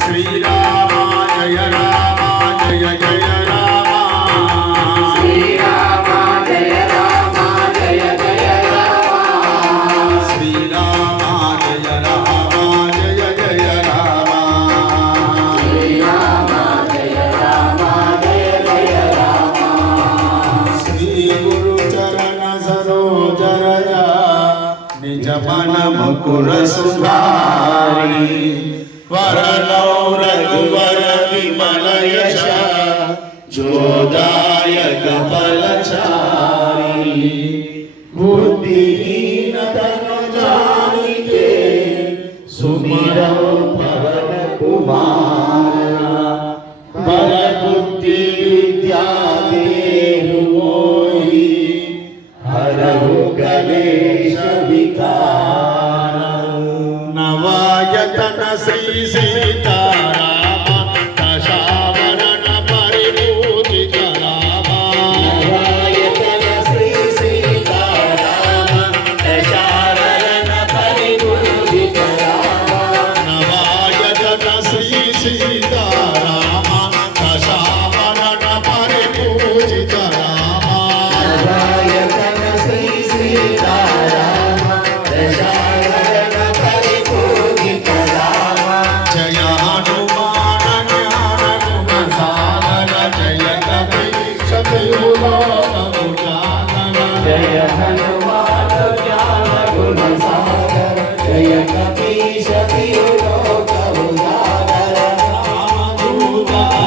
శ్రీరామ జయ రామ జయ జయ రామ శ్రీరామ జయ రామ జయ జయ రామ శ్రీరామ జయ రామ జయ జయ రామ శ్రీరామ జయ రామ జయ జయ రామ శ్రీ గురు చరణ సరోజ రజ నిజ మన ముకుర సుధారి వరనౌ రఘువర విమల యశ జోదాయక ఫలచారి బుద్ధిహీన తను జానికే సుమిరౌ పవన కుమార బల బుద్ధి విద్యా దేహు మోహి హరహు గణేశ వికార నవాయతన శ్రీ సీతారామ దశావరణ పరిపూజిత రామ నవాయతన శ్రీ సీతారామ దశావరణ పరిపూజిత రామ నవాయతన శ్రీ సీతారామ దశావరణ పరిపూజిత రామ నవాయతన శ్రీ సీతారామ దశావరణ పరిపూజిత రామ జయ హనుమాన జ్ఞాన గుణ సాగర జయ కపీశ జయ హనుమాన్ జ్ఞాన గుణ సాగర జయ కపి